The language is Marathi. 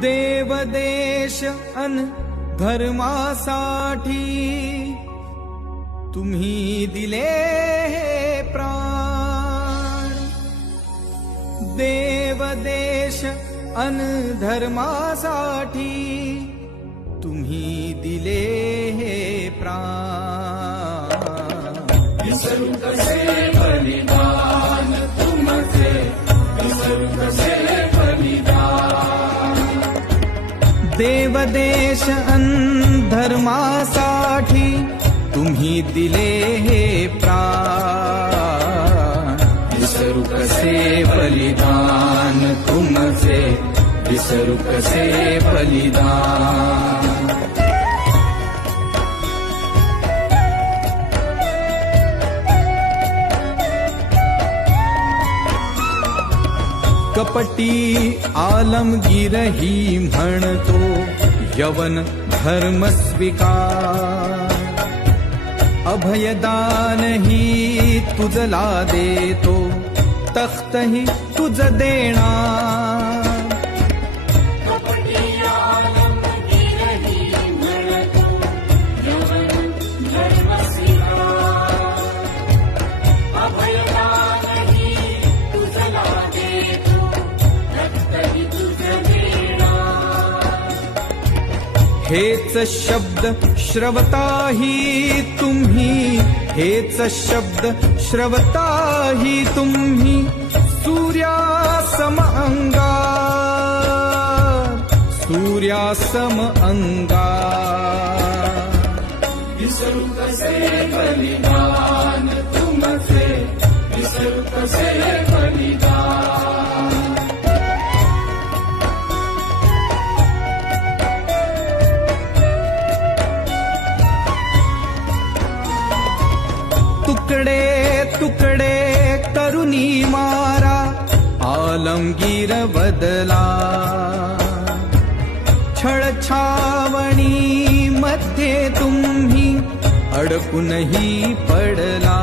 देवदेश अन धर्मासाठी तुम्ही दिले हे प्राण। देवदेश अन धर्मासाठी तुम्ही दिले हे प्राण। विसरू कसे बलिदान तुमचे, विसरू कसे बलिदान। देवदेश अन धर्मासाठी तुम्ही दिले हे प्राण। विसरू कसे बलिदान तुमचे, विसरू कसे बलिदान। कपटी आलमगीरही म्हणतो यवन धर्म स्वीकार। अभयदानही तुझला देतो, तख्तही तुझ देणार। हेच शब्द श्रवताही तुम्ही, हेच शब्द श्रवताही तुम्ही सूर्यासम अंगार, सूर्यासम अंगार। विसरू कसे बलिदान तुमचे, विसरू कसे बलिदान। तुकडे तुकडे करुनी मारा, आलमगीर बदला। छळछावणी मध्ये तुम्ही अडकूनही पडला।